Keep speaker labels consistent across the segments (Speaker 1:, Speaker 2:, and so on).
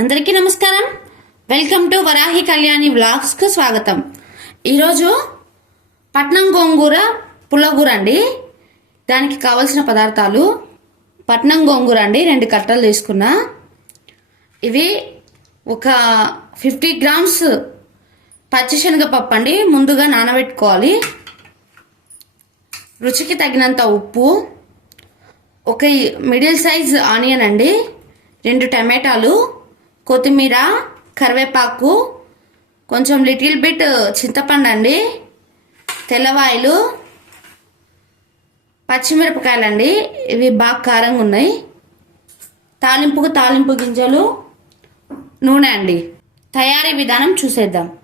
Speaker 1: అందరికీ నమస్కారం. Welcome to Varahi Kalyani వ్లాగ్స్కు స్వాగతం. ఈరోజు పట్నం గోంగూర పుల్లగూర అండి. దానికి కావలసిన పదార్థాలు పట్నం గోంగూర అండి రెండు కట్టలు తీసుకున్నా. ఇవి ఒక ఫిఫ్టీ గ్రామ్స్ పచ్చిశనగపప్పు అండి ముందుగా నానబెట్టుకోవాలి. రుచికి తగినంత ఉప్పు ఒక మిడిల్ సైజ్ ఆనియన్ అండి రెండు టమాటాలు కొత్తిమీర కరివేపాకు కొంచెం లిటిల్ బిట్ చింతపండు అండి తెల్లవాయలు పచ్చిమిరపకాయలండి. ఇవి బాగా కారంగా ఉన్నాయి. తాలింపుకు తాలింపు గింజలు నూనె అండి. తయారీ విధానం చూసేద్దాం.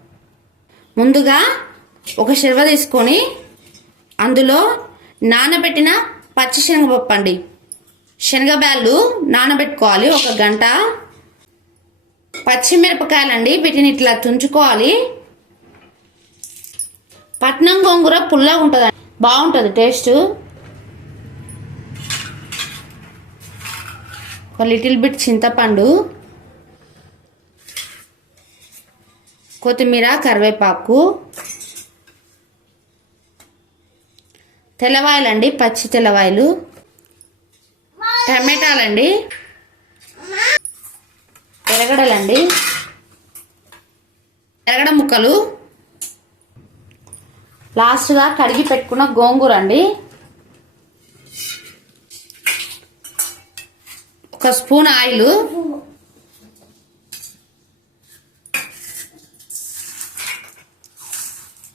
Speaker 1: ముందుగా ఒక శిల్వ తీసుకొని అందులో నానబెట్టిన పచ్చి శనగపప్పు అండి శనగబ్యాళ్ళు నానబెట్టుకోవాలి. ఒక గంట పచ్చిమిరపకాయలండి వీటిని ఇట్లా తుంచుకోవాలి. పట్నం గోంగూర పుల్లగా ఉంటుంది బాగుంటుంది టేస్ట్. ఒక లిటిల్ బిట్ చింతపండు. కొత్తిమీర కరివేపాకు. తెల్లవాయలండి పచ్చి తెల్లవాయలు. టమాటాలండి. ఎరగడలండి ఎరగడ ముక్కలు. లాస్ట్గా కడిగి పెట్టుకున్న గోంగూర అండి ఒక స్పూన్ ఆయిల్.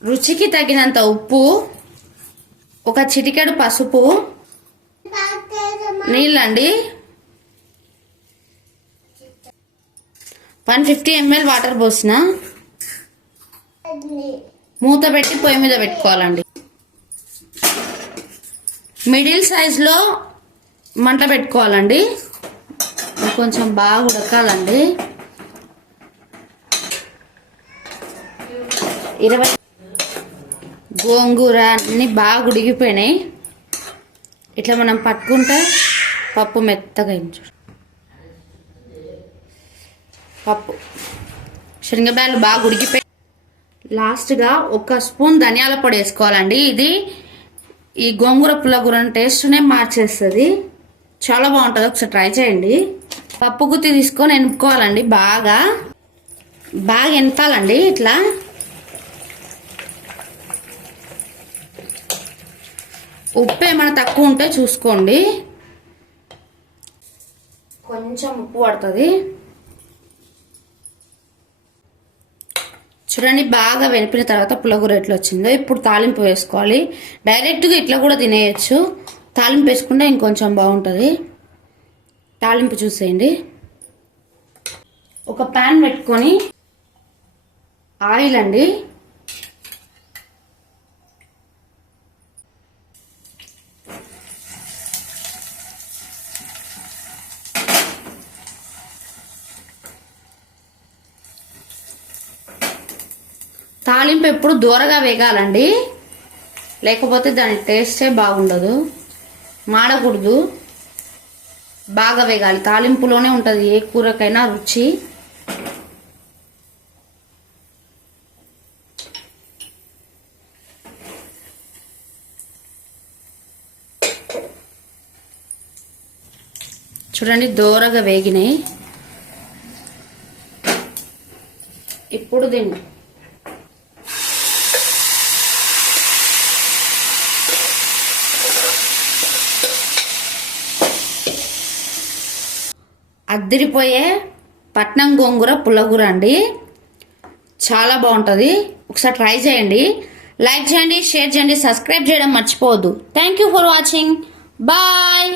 Speaker 1: రుచికి తగినంత ఉప్పు. ఒక చిటికెడు పసుపు. నీళ్ళండి. వన్ ఫిఫ్టీ ఎంఎల్ వాటర్ పోసిన మూత పెట్టి పొయ్యి మీద పెట్టుకోవాలండి. మిడిల్ సైజులో మంట పెట్టుకోవాలండి. కొంచెం బాగా ఉడకాలండి. ఇరవై గోంగూర అన్నీ బాగా ఉడిగిపోయినాయి ఇట్లా మనం పట్టుకుంటే పప్పు మెత్తగా అయింది పప్పు. శనగబ్యాలు బాగా ఉడికిపోయి లాస్ట్గా ఒక స్పూన్ ధనియాల పొడి వేసుకోవాలండి. ఇది ఈ గోంగూర పుల్లగూర టేస్ట్నే మార్చేస్తుంది. చాలా బాగుంటుంది. ఒకసారి ట్రై చేయండి. పప్పు గుత్తి తీసుకొని ఎనుపుకోవాలండి బాగా. బాగా ఎనపాలండి ఇట్లా. ఉప్పు ఏమైనా తక్కువ ఉంటే చూసుకోండి. కొంచెం ఉప్పు పడుతుంది. చూడండి బాగా వెనిపిన తర్వాత పులగూర ఎట్లా వచ్చిందో ఇప్పుడు తాలింపు వేసుకోవాలి. డైరెక్ట్గా ఇట్లా కూడా తినేయచ్చు. తాలింపు వేసుకుంటే ఇంకొంచెం బాగుంటుంది. తాలింపు చూసేయండి. ఒక ప్యాన్ పెట్టుకొని ఆయిల్ అండి. తాలింపు ఎప్పుడు దూరగా వేగాలండి. లేకపోతే దాని టేస్టే బాగుండదు. మాడకూడదు. బాగా వేగాలి. తాలింపులోనే ఉంటుంది ఏ కూరకైనా రుచి. చూడండి దూరగా వేగినాయి. ఇప్పుడు దీన్ని అద్దిరిపోయే పట్నం గోంగూర పుల్లగూర అండి. చాలా బాగుంటుంది. ఒకసారి ట్రై చేయండి. లైక్ చేయండి షేర్ చేయండి సబ్స్క్రైబ్ చేయడం మర్చిపోవద్దు. Thank you for watching bye